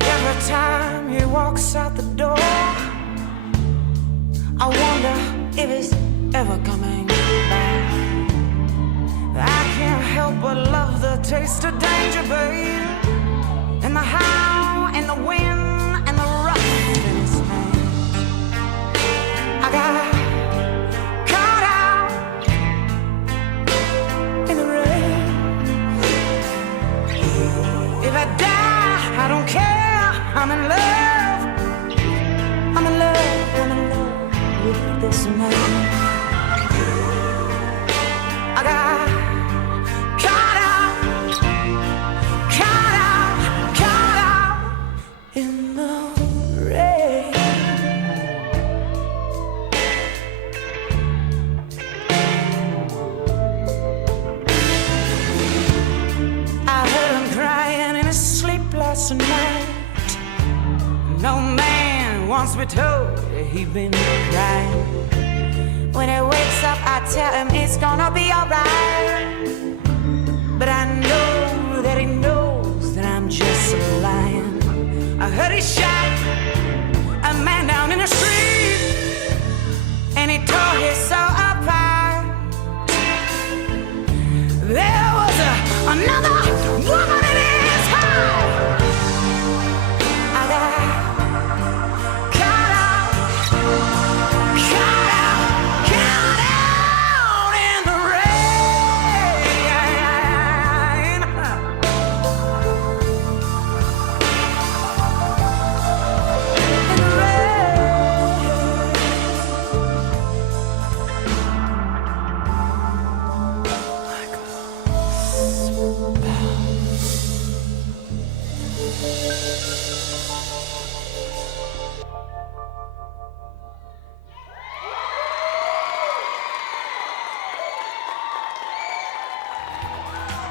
Every time he walks out the door, I wonder if he's ever coming back. I can't help but love the taste of danger, babe, and the how and the wind and the rough in his hands. I got caught out in the rain. If I die, I don't care. I'm in love. I'm in love. I'm in love with this man. I got caught out in the rain. I heard him crying in his sleep last night. No man wants me told he'd been crying. When he wakes up, I tell him it's gonna be alright. But I know that he knows that I'm just lying. I heard he shot a man down in the street, and he tore his soul apart. There was another woman in his heart. I got caught out in the rain. In the